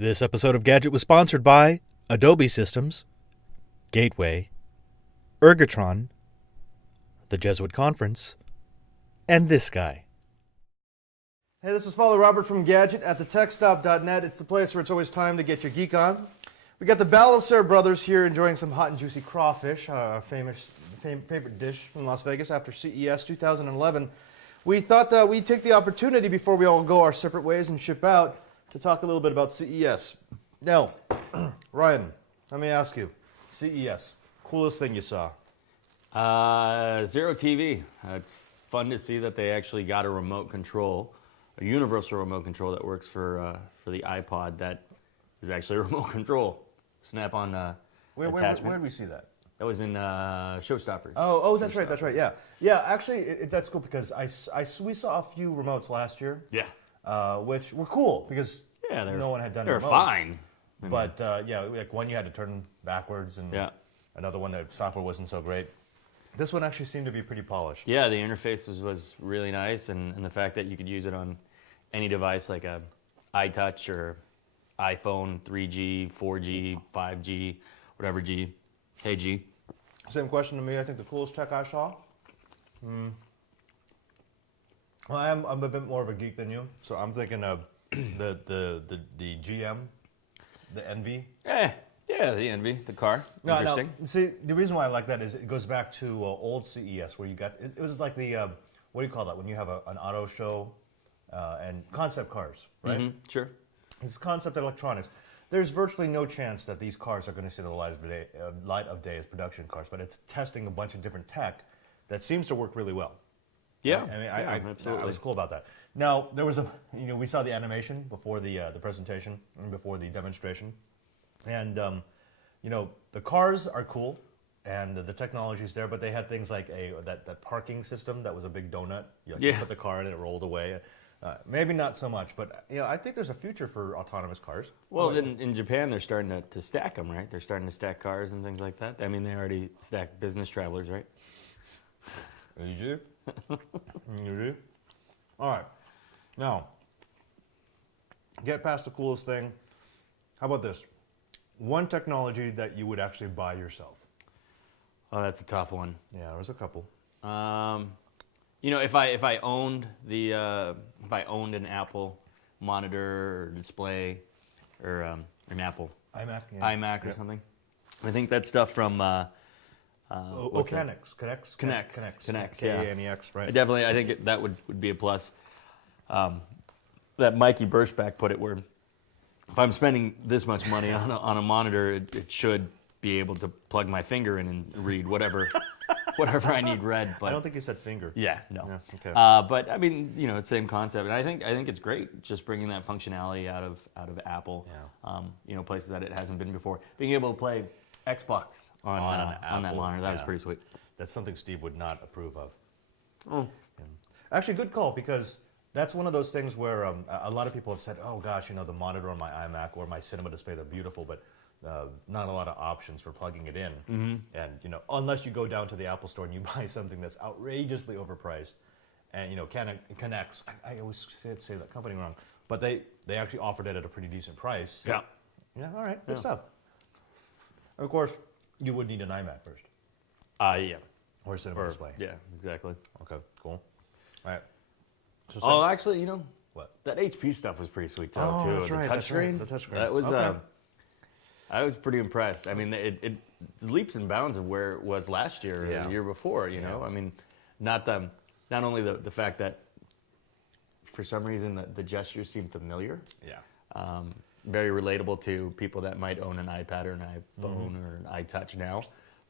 This episode of Gadget was sponsored by Adobe Systems, Gateway, Ergotron, the Jesuit Conference, and this guy. Hey, this is Father Robert from Gadget at thetechstop.net. It's the place where it's always time to get your geek on. We got the Balacer brothers here enjoying some hot and juicy crawfish, our favorite dish from Las Vegas after CES 2011. We thought we'd take the opportunity before we all go our separate ways and ship out to talk a little bit about CES. Now, Ryan, let me ask you, CES, coolest thing you saw? Zero TV. It's fun to see that they actually got a remote control, a universal remote control that works for the iPod that is actually a remote control. Snap-on Where attachment. did we see that? That was in Showstoppers. Oh, that's right, yeah. Yeah, actually, that's cool because we saw a few remotes last year. Yeah. Which were cool because no one had done They're remotes. fine. But like one you had to turn backwards, and another one that software wasn't so great. This one actually seemed to be pretty polished. Yeah, the interface was really nice, and the fact that you could use it on any device like a iTouch or iPhone 3G, 4G, 5G, whatever G. Hey G. Same question to me. I think the coolest tech I saw. Well, I'm a bit more of a geek than you, so I'm thinking of the GM, the Envy. Yeah, the Envy, the car. Interesting. No, see, the reason why I like that is it goes back to old CES where you got, it was like the, what do you call that, when you have an auto show and concept cars, right? Mm-hmm, sure. It's concept electronics. There's virtually no chance that these cars are going to see the light of day as production cars, but it's testing a bunch of different tech that seems to work really well. Yeah, I absolutely. I was cool about that. Now, there was we saw the animation before the presentation and before the demonstration. And, the cars are cool and the technology's there, but they had things like that parking system that was a big donut. You put the car in and it rolled away. Maybe not so much, but I think there's a future for autonomous cars. Well, in Japan, they're starting to stack them, right? They're starting to stack cars and things like that. I mean, they already stack business travelers, right? You do? You do? All right. Now, get past the coolest thing. How about this? One technology that you would actually buy yourself. Oh, that's a tough one. Yeah, there's a couple. If I owned an Apple monitor or display or an Apple iMac or something, I think that stuff from Connects. Connects, yeah. K-A-N-E-X, right? I think that would be a plus. That Mikey Birchback put it where if I'm spending this much money on a monitor, it should be able to plug my finger in and read whatever I need read. But I don't think you said finger. Yeah, no. Yeah, okay. But I mean, it's the same concept, and I think it's great just bringing that functionality out of Apple. Yeah. Places that it hasn't been before. Being able to play Xbox on that monitor, that was pretty sweet. That's something Steve would not approve of. Oh. Yeah. Actually, good call, because that's one of those things where a lot of people have said, oh gosh, the monitor on my iMac or my cinema display, they're beautiful, but not a lot of options for plugging it in. Mm-hmm. And unless you go down to the Apple store and you buy something that's outrageously overpriced, and connects. I always say that company wrong, but they actually offered it at a pretty decent price. Yeah. Yeah. All right. Good stuff. And of course, you would need an iMac first. Yeah. Or a cinema display. Yeah, exactly. Okay. Cool. All right. So actually, what? That HP stuff was pretty sweet too. Oh, that's the right. touchscreen. The touchscreen. That was. Okay. I was pretty impressed. I mean, it leaps and bounds of where it was last year or the year before. I mean, not only the fact that for some reason the gestures seem familiar. Yeah. Very relatable to people that might own an iPad or an iPhone or an iTouch now,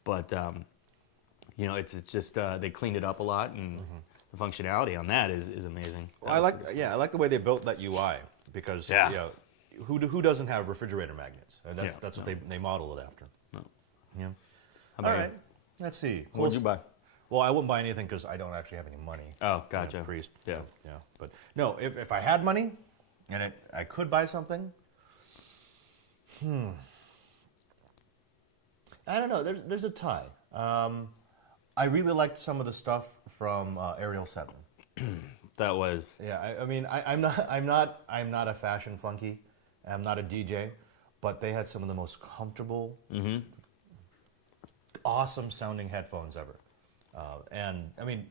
but it's just they cleaned it up a lot, and the functionality on that is amazing. Well, I like the way they built that UI, because who doesn't have refrigerator magnets? And that's what they model it after. No. Yeah. How about All right. you? Let's see. What'd you buy? Well, I wouldn't buy anything because I don't actually have any money. Oh, gotcha. I'm a priest. Yeah. Yeah. But no, if I had money and I could buy something. I don't know. There's a tie. I really liked some of the stuff from Ariel Settle. That was Yeah, I mean, I'm not a fashion flunky, and I'm not a DJ, but they had some of the most comfortable, awesome sounding headphones ever. And I mean,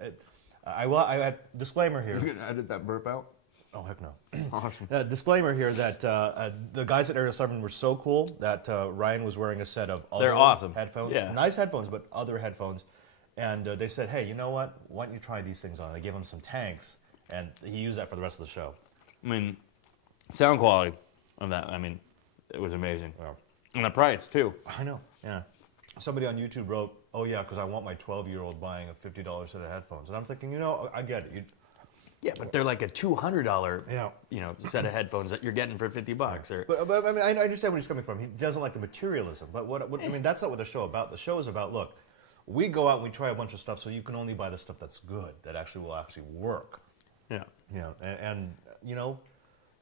I disclaimer here. You can edit that burp out? Oh, heck no. Awesome. Disclaimer here that the guys at Ariel Settle were so cool that Ryan was wearing a set of other They're awesome. headphones. Yeah. Nice headphones, but other headphones. And they said, hey, you know what? Why don't you try these things on? They gave him some tanks, and he used that for the rest of the show. I mean, sound quality of that, I mean, it was amazing. Wow. And the price, too. I know, yeah. Somebody on YouTube wrote, oh, yeah, because I want my 12-year-old buying a $50 set of headphones. And I'm thinking, you know, I get it. Yeah, but they're like a $200 Yeah. set of headphones that you're getting for $50. Or But I mean, I understand where he's coming from. He doesn't like the materialism. But I mean, that's not what the show about. The show is about, look, we go out and we try a bunch of stuff, so you can only buy the stuff that's good, that actually will actually work. Yeah. You know, and you know,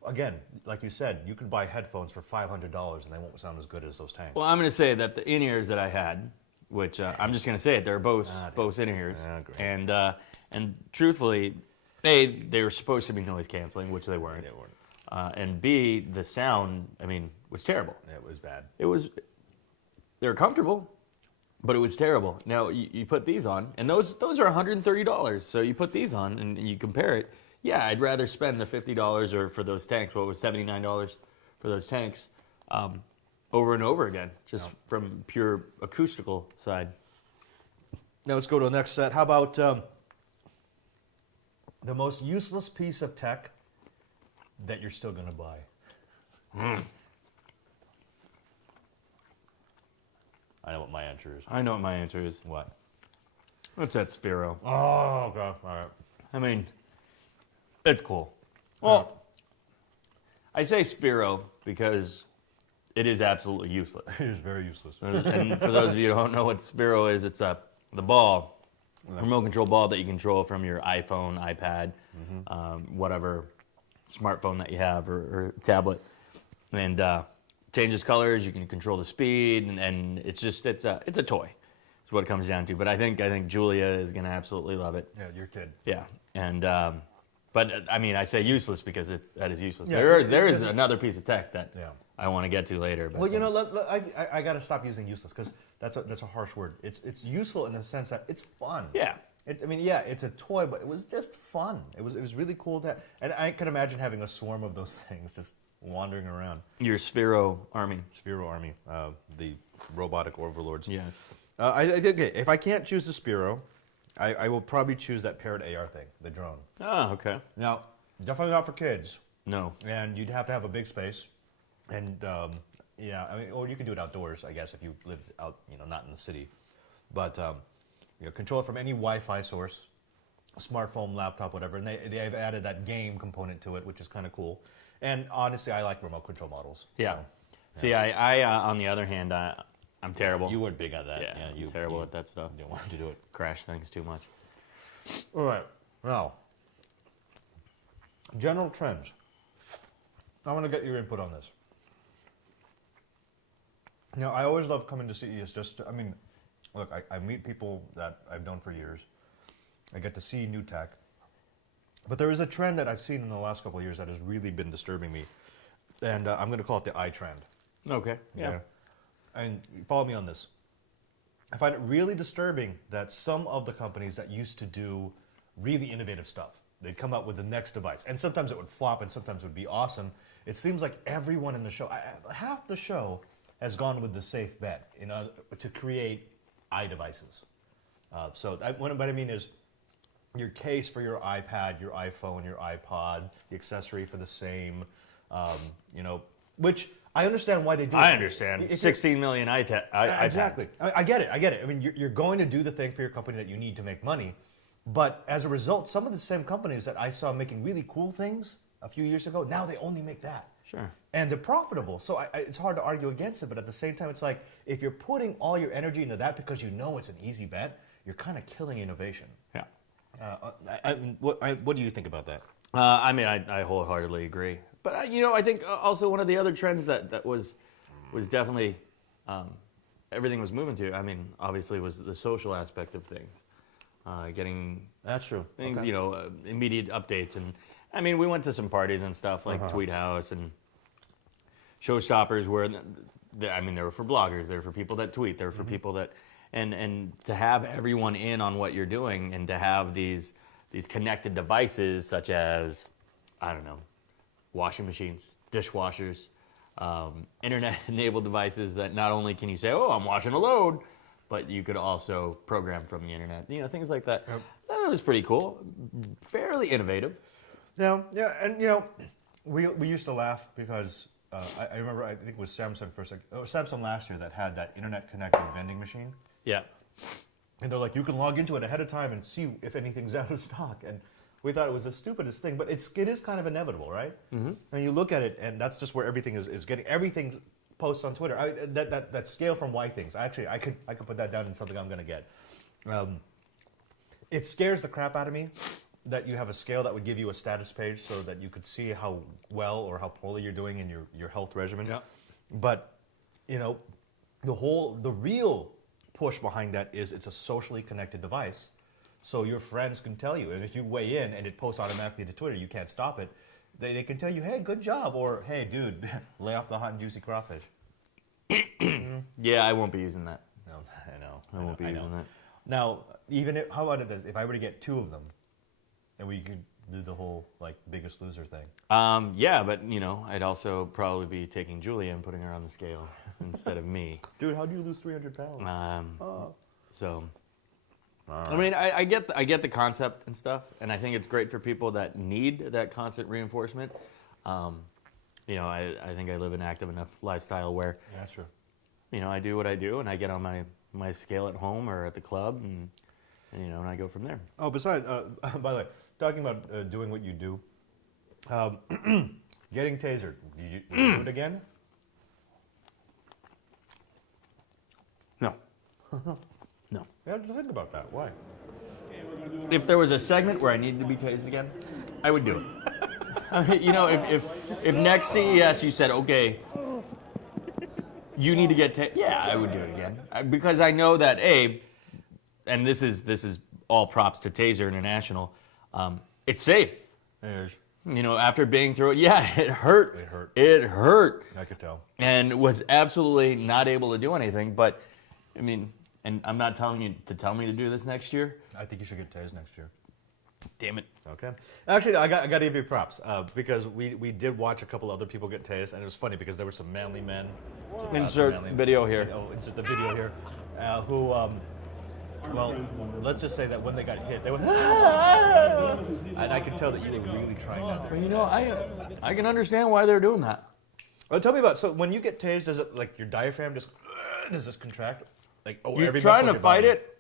again, like you said, you can buy headphones for $500 and they won't sound as good as those tanks. Well, I'm going to say that the in-ears that I had, which I'm just going to say it, they're Bose in-ears. Ah, great. And truthfully, A, they were supposed to be noise canceling, which they weren't. They weren't. And B, the sound, I mean, was terrible. It was bad. They were comfortable, but it was terrible. Now, you put these on, and those are $130. So you put these on and you compare it. Yeah, I'd rather spend the $50 or for those tanks, what was $79 for those tanks, over and over again, just from pure acoustical side. Now let's go to the next set. How about the most useless piece of tech that you're still going to buy? I know what my answer is. I know what my answer is. What? What's that Sphero? Oh, okay. All right. I mean, it's cool. Well, I say Sphero because it is absolutely useless. It is very useless. And for those of you who don't know what Sphero is, it's the ball, remote control ball that you control from your iPhone, iPad, whatever smartphone that you have or tablet, and changes colors. You can control the speed, and it's a toy. Is what it comes down to. But I think Julia is gonna absolutely love it. Yeah, your kid. Yeah, and but I mean, I say useless because that is useless. Yeah, there is another piece of tech that Yeah. I want to get to later. But Well, you know, I got to stop using useless because that's a harsh word. It's useful in the sense that it's fun. yeah, I mean, yeah, it's a toy, but it was just fun. It was really cool and I can imagine having a swarm of those things just wandering around. your Sphero army. Sphero Army, the robotic overlords. Yes. I think if I can't choose the Sphero, I will probably choose that Parrot AR thing, the drone. Oh, okay. Now, definitely not for kids, No. and you'd have to have a big space, and yeah, I mean, or you could do it outdoors, I guess, if you lived out, not in the city. But control it from any Wi-Fi source, smartphone, laptop, whatever, and they've added that game component to it, which is kind of cool. And honestly, I like remote control models. Yeah. So, See, I on the other hand, I'm terrible. you weren't big on that. Yeah, you I'm terrible at that stuff. didn't want to do it. Crash things too much. All right. Now, general trends. I want to get your input on this. Now, I always love coming to CES look, I meet people that I've known for years. I get to see new tech. But there is a trend that I've seen in the last couple of years that has really been disturbing me. And I'm going to call it the I trend. Okay. Yeah. Okay? And follow me on this. I find it really disturbing that some of the companies that used to do really innovative stuff, they'd come out with the next device. And sometimes it would flop and sometimes it would be awesome. It seems like everyone in the show, half the show has gone with the safe bet to create iDevices. What I mean is your case for your iPad, your iPhone, your iPod, the accessory for the same, which I understand why they do it. I understand. 16 million iPads. Exactly. I get it. I mean, you're going to do the thing for your company that you need to make money. But as a result, some of the same companies that I saw making really cool things a few years ago, now they only make that. Sure. And they're profitable. So it's hard to argue against it. But at the same time, it's like if you're putting all your energy into that because you know it's an easy bet, you're kind of killing innovation. Yeah. What do you think about that? I mean, I wholeheartedly agree. But I think also one of the other trends that was definitely everything was moving to. I mean, obviously, was the social aspect of things, getting That's true. things, Okay. immediate updates. And I mean, we went to some parties and stuff like Tweet House, and showstoppers where, I mean, they were for bloggers, they were for people that tweet, they were for people that, and to have everyone in on what you're doing, and to have these connected devices such as, I don't know, washing machines, dishwashers, internet-enabled devices that not only can you say, oh, I'm washing a load, but you could also program from the internet. You know, things like that. Yep. That was pretty cool. Fairly innovative. Yeah, and we used to laugh because I remember, I think it was Samsung Samsung last year that had that internet-connected vending machine. Yeah. And they're like, you can log into it ahead of time and see if anything's out of stock. And we thought it was the stupidest thing, but it is kind of inevitable, right? Mm-hmm. And you look at it, and that's just where everything is getting. Everything posts on Twitter. That scale from Y things. Actually, I could put that down in something I'm going to get. It scares the crap out of me that you have a scale that would give you a status page so that you could see how well or how poorly you're doing in your health regimen. Yeah. But the real push behind that is it's a socially connected device, so your friends can tell you, and if you weigh in and it posts automatically to Twitter, you can't stop it. They can tell you, hey, good job, or hey, dude, lay off the hot and juicy crawfish. Yeah, I won't be using that. No, I know. I won't be using that. Now, how about this? If I were to get 2 of them, and we could do the whole like Biggest Loser thing. Yeah, but I'd also probably be taking Julia and putting her on the scale instead of me. Dude, how do you lose 300 pounds? So, Right. I mean, I get the concept and stuff, and I think it's great for people that need that constant reinforcement. I think I live an active enough lifestyle where, Yeah, that's true. I do what I do, and I get on my scale at home or at the club, and I go from there. Oh, besides, by the way, talking about doing what you do, getting tasered. Did you do it again? No. No. You have to think about that. Why? If there was a segment where I needed to be tased again, I would do it. I mean, if next CES you said, okay, you need to get tased, yeah, I would do it again. Because I know that, and this is all props to Taser International, it's safe. It is. After being through it, yeah, it hurt. It hurt. It hurt. I could tell. And was absolutely not able to do anything. But, I mean, and I'm not telling you to tell me to do this next year. I think you should get tased next year. Damn it. Okay. Actually, I got to give you props because we did watch a couple other people get tased, and it was funny because there were some manly men. Insert video here. Oh, insert the video here. Who, well, let's just say that when they got hit, they went, "Ah!" And I could tell that you were really trying not to. But I can understand why they're doing that. Well, tell me about, so when you get tased, does it, like, your diaphragm just, does this contract? Like, You're every trying muscle to in your fight body? it.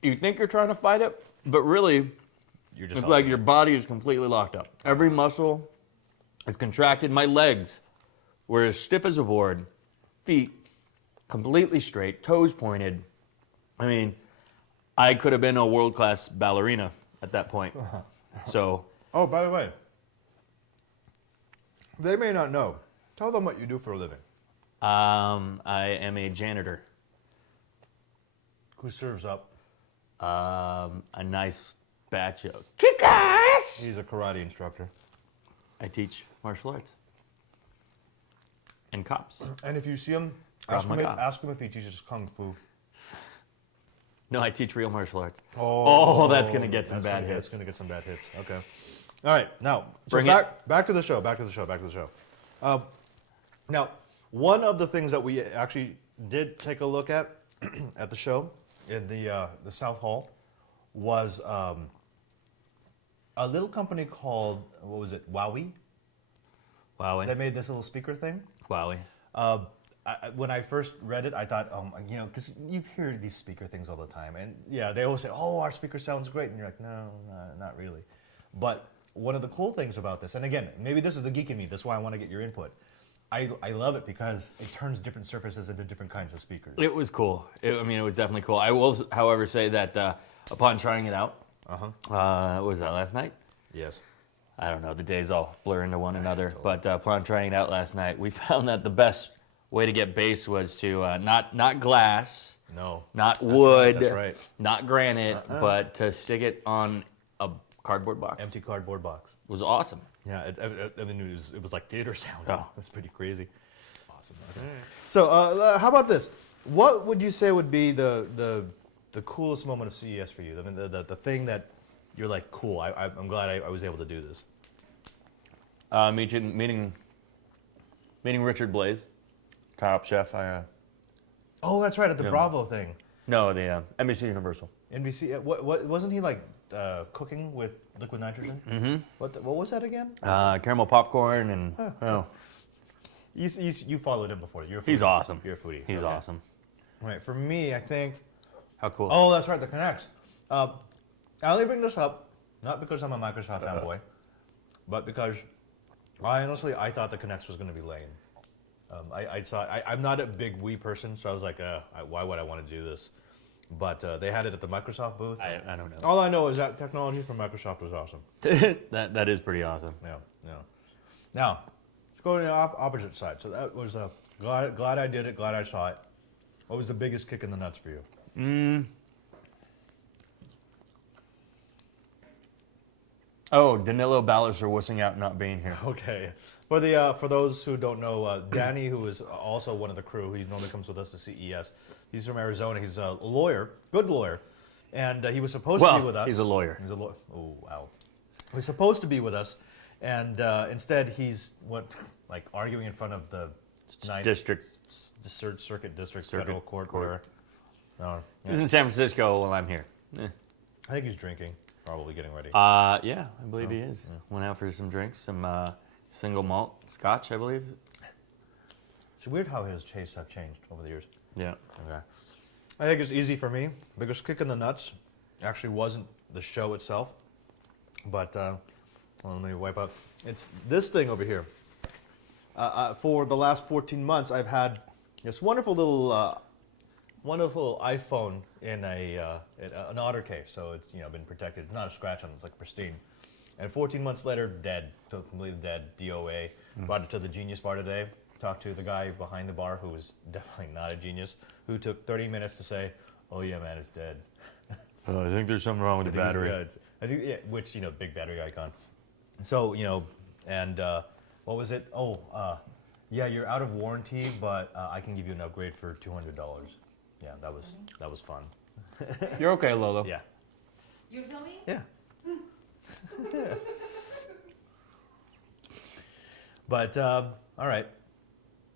You think you're trying to fight it, but really, You're just it's like your body is completely locked up. Every muscle is contracted. My legs were as stiff as a board, feet completely straight, toes pointed. I mean, I could have been a world-class ballerina at that point. So, Oh, by the way, they may not know. Tell them what you do for a living. I am a janitor. Who serves up? A nice batch of kick-ass. He's a karate instructor. I teach martial arts and cops. And if you see him, Krav Maga. ask him if he teaches kung fu. No, I teach real martial arts. Oh, that's gonna get some bad hits. That's gonna get some bad hits. Okay. All right. Now, so Bring back to the show. Back to the show. Now, one of the things that we actually did take a look at at the show in the South Hall was a little company called, what was it, Wowie? Wowie. That made this little speaker thing. Wowie. When I first read it, I thought, because you hear these speaker things all the time, and yeah, they always say, "Oh, our speaker sounds great," and you're like, "No, not really." But one of the cool things about this, and again, maybe this is the geek in me. That's why I want to get your input. I love it because it turns different surfaces into different kinds of speakers. It was cool. It was definitely cool. I will, however, say that upon trying it out, what was that, last night? Yes. I don't know. The days all blur into one another. But upon trying it out last night, we found that the best way to get bass was to not glass, not wood, that's right. not granite, but to stick it on a cardboard box. Empty cardboard box. It was awesome. Yeah, it was like theater sound. Oh. That's pretty crazy. awesome. Okay. So how about this? What would you say would be the coolest moment of CES for you? I mean, the thing that you're like, cool. I'm glad I was able to do this. Meeting Richard Blaze, Top Chef. Oh, that's right, at the Bravo thing. No, the NBC Universal. NBC. What wasn't he like cooking with liquid nitrogen? Mm-hmm. What was that again? Caramel popcorn and You followed him before. You're a foodie. he's awesome. You're a foodie. He's Okay. awesome. Right. For me, I think. How cool. Oh, that's right. The Connects. I only bring this up not because I'm a Microsoft fanboy, but because I thought the Connects was going to be lame. I'm not a big Wii person, so I was like, why would I want to do this? But they had it at the Microsoft booth. I don't know. All I know is that technology from Microsoft was awesome. that is pretty awesome. Yeah. Now, let's go to the opposite side. So that was glad I did it. Glad I saw it. What was the biggest kick in the nuts for you? Oh, Danilo Ballister wussing out not being here. Okay. For those who don't know, Danny, who is also one of the crew, he normally comes with us to CES. He's from Arizona. He's a lawyer, good lawyer, and he was supposed to be with us. He's a lawyer. He's a lawyer. Oh wow. He was supposed to be with us, and instead he's arguing in front of the Circuit District Federal Court. Whatever. Oh, He's in San Francisco while I'm here. I think he's drinking, probably getting ready. Yeah, I believe he is. Went out for some drinks, some single malt scotch, I believe. It's weird how his tastes have changed over the years. Yeah. Okay. I think it's easy for me. Biggest kick in the nuts actually wasn't the show itself, but let me wipe up. It's this thing over here. For the last 14 months, I've had this wonderful little iPhone in an otter case, so it's been protected. Not a scratch on it; it's like pristine. And 14 months later, dead, completely dead. DOA. Brought it to the Genius Bar today. Talked to the guy behind the bar, who was definitely not a genius, who took 30 minutes to say, "Oh yeah, man, it's dead." I think there's something wrong with the battery. I think which big battery icon. So and what was it? Oh, yeah, you're out of warranty, but I can give you an upgrade for $200. Yeah, that was fun. You're okay, Lolo. Yeah. You're filming? Yeah. But all right,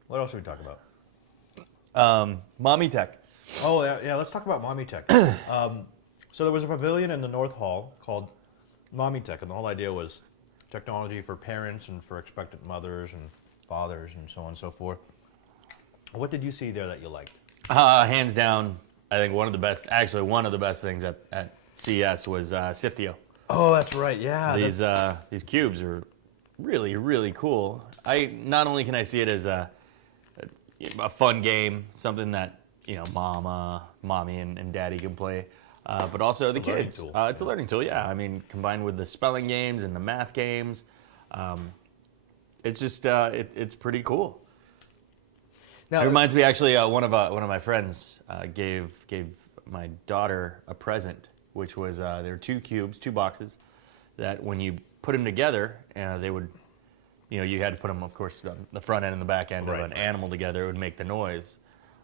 what else should we talk about? Mommy Tech. Oh yeah, let's talk about Mommy Tech. So there was a pavilion in the North Hall called Mommy Tech, and the whole idea was technology for parents and for expectant mothers and fathers and so on and so forth. What did you see there that you liked? Hands down, I think one of the best things at CES was Siftio. Oh, that's right. Yeah. These cubes are really, really cool. Not only can I see it as a fun game, something that mommy and daddy can play, but also the kids. It's a learning tool. Yeah, I mean, combined with the spelling games and the math games, it's just it's pretty cool. Now, it reminds me actually, one of my friends gave my daughter a present, which was there were two boxes, that when you put them together, they would, you had to put them, of course, on the front end and the back end of an animal together. It would make the noise,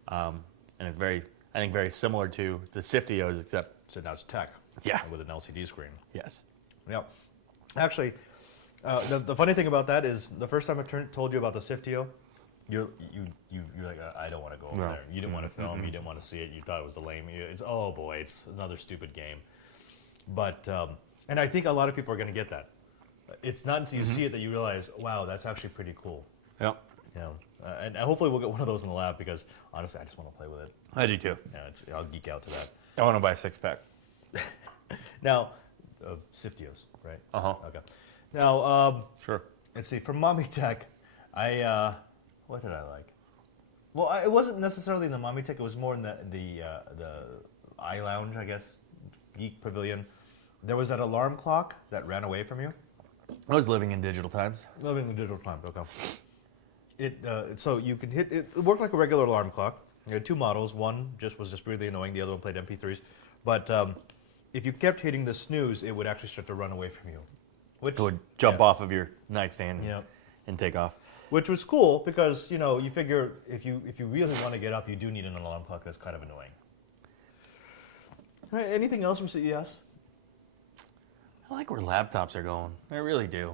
and it's I think very similar to the Siftios, except so now it's tech. Yeah. With an LCD screen. Yes. Yeah. Actually, the funny thing about that is the first time I told you about the Siftio, you're like, I don't want to go over there. You didn't want to film. You didn't want to see it. You thought it was a lame. It's it's another stupid game. But and I think a lot of people are going to get that. It's not until you see it that you realize, wow, that's actually pretty cool. Yeah. And hopefully we'll get one of those in the lab, because honestly, I just want to play with it. I do too. Yeah, I'll geek out to that. I want to buy a 6-pack. Now, Siftios, right? Uh-huh. Okay. Now, Sure. let's see. From Mommy Tech, what did I like? Well, it wasn't necessarily in the Mommy Tech. It was more in the iLounge, I guess, Geek Pavilion. There was that alarm clock that ran away from you. I was living in digital times. Living in digital time. Okay. So you could hit it. It worked like a regular alarm clock. You had two models. One was just really annoying. The other one played MP3s. But if you kept hitting the snooze, it would actually start to run away from you. It would jump off of your nightstand and take off. which was cool because you figure if you really want to get up, you do need an alarm clock that's kind of annoying. All right, anything else from CES? I like where laptops are going. I really do.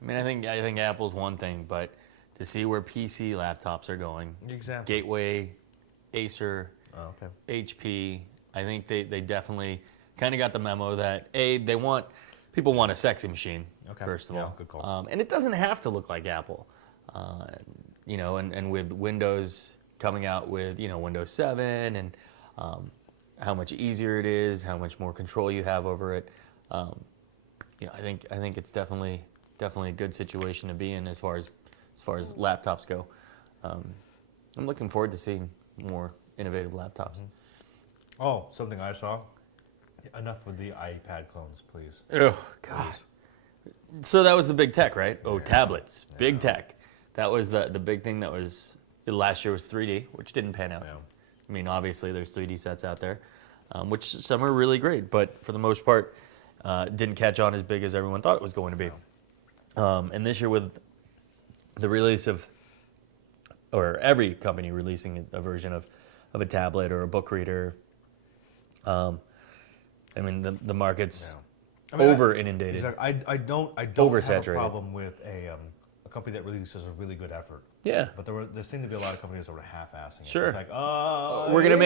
I mean, I think Apple's one thing, but to see where PC laptops are going, Example. Gateway, Acer, HP, I think they definitely kind of got the memo that people want a sexy machine, first of all. Good call. And it doesn't have to look like Apple. And with Windows coming out with Windows 7 and how much easier it is, how much more control you have over it. I think it's definitely a good situation to be in as far as laptops go. I'm looking forward to seeing more innovative laptops. Oh, something I saw. Enough with the iPad clones, please. Oh God! So that was the big tech, right? Oh, tablets, big tech. That was the big thing. That was last year was 3D, which didn't pan out. Yeah. I mean, obviously there's 3D sets out there, which some are really great, but for the most part, didn't catch on as big as everyone thought it was going to be. And this year with the release or every company releasing a version of a tablet or a book reader, I mean, the market's over inundated. Exactly. I don't have a problem with a company that releases a really good effort. Yeah. But there seem to be a lot of companies that were half-assing it. Sure. It's like, we're gonna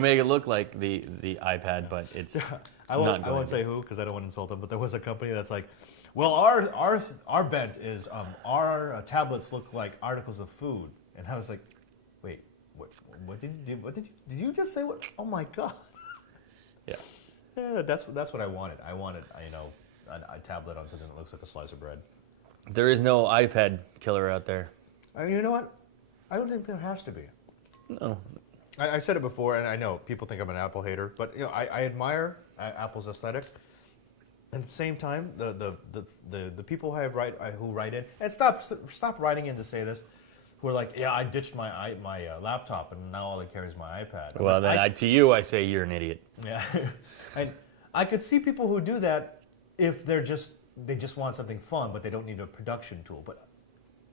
make it look like the iPad, but it's I won't say who because I don't want to insult them. But there was a company that's like, well, our bent is our tablets look like articles of food, and I was like, wait, what did you just say? What? Oh my God. Yeah. Yeah, that's what I wanted. I wanted a tablet on something that looks like a slice of bread. There is no iPad killer out there. You know what? I don't think there has to be. No. I said it before, and I know people think I'm an Apple hater, but I admire Apple's aesthetic. At the same time, the people who write in and stop writing in to say this, who are like, yeah, I ditched my laptop and now all I carry is my iPad. Well, then to you, I say you're an idiot. Yeah, and I could see people who do that if they just want something fun, but they don't need a production tool. But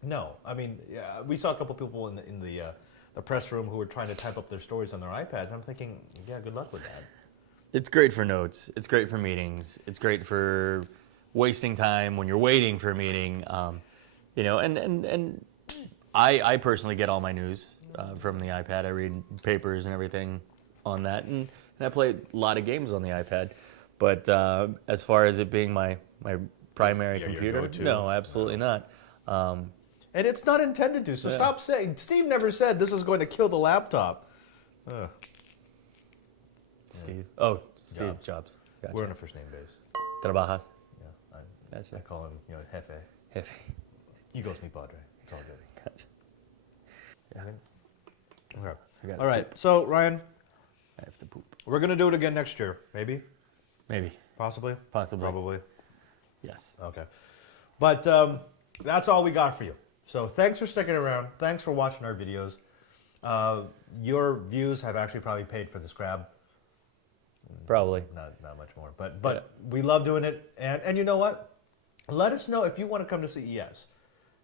no, I mean, we saw a couple people in the press room who were trying to type up their stories on their iPads. I'm thinking, yeah, good luck with that. It's great for notes. It's great for meetings. It's great for wasting time when you're waiting for a meeting. And I personally get all my news from the iPad. I read papers and everything on that, and I play a lot of games on the iPad. But as far as it being my primary computer, no, absolutely not. And it's not intended to. So stop saying. Steve never said this is going to kill the laptop. Steve. Oh, Steve Jobs. Gotcha. We're on a first name base. Trabajas. Yeah, I call him, Jefe. Jefe. He goes mi padre. It's all good. Gotcha. Yeah. Okay. All right. So Ryan, I have to poop. we're gonna do it again next year. Maybe. Maybe. Possibly. Possibly. Probably. Yes. Okay. But that's all we got for you. So thanks for sticking around. Thanks for watching our videos. Your views have actually probably paid for this grab. Probably. Not much more. But we love doing it. And you know what? Let us know if you want to come to CES.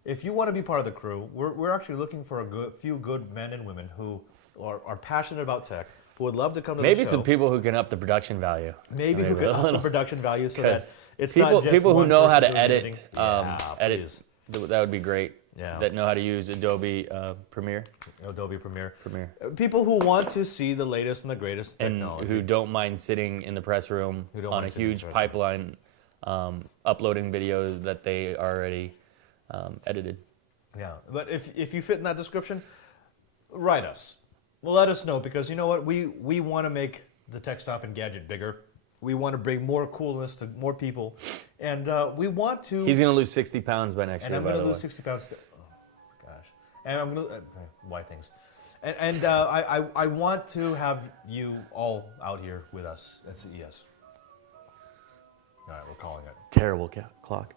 If you want to be part of the crew, we're actually looking for a few good men and women who are passionate about tech, who would love to come to the show. Maybe some people who can up the production value. Maybe who can up the production value so that it's people, not just people who one know how person to doing edit. everything. Edit. That would be great. Yeah. That know how to use Adobe Premiere. Adobe Premiere. Premiere. People who want to see the latest and the greatest technology. And who don't mind sitting in the press room on a huge pipeline, uploading videos that they already edited. Yeah, but if you fit in that description, write us. Well, let us know, because you know what? We want to make the Tech Stop and Gadget bigger. We want to bring more coolness to more people, and we want to. He's going to lose 60 pounds by next year. And I'm going to lose 60 pounds. Oh gosh! And I'm going to why things. And I want to have you all out here with us at CES. All right, we're calling it. Terrible clock.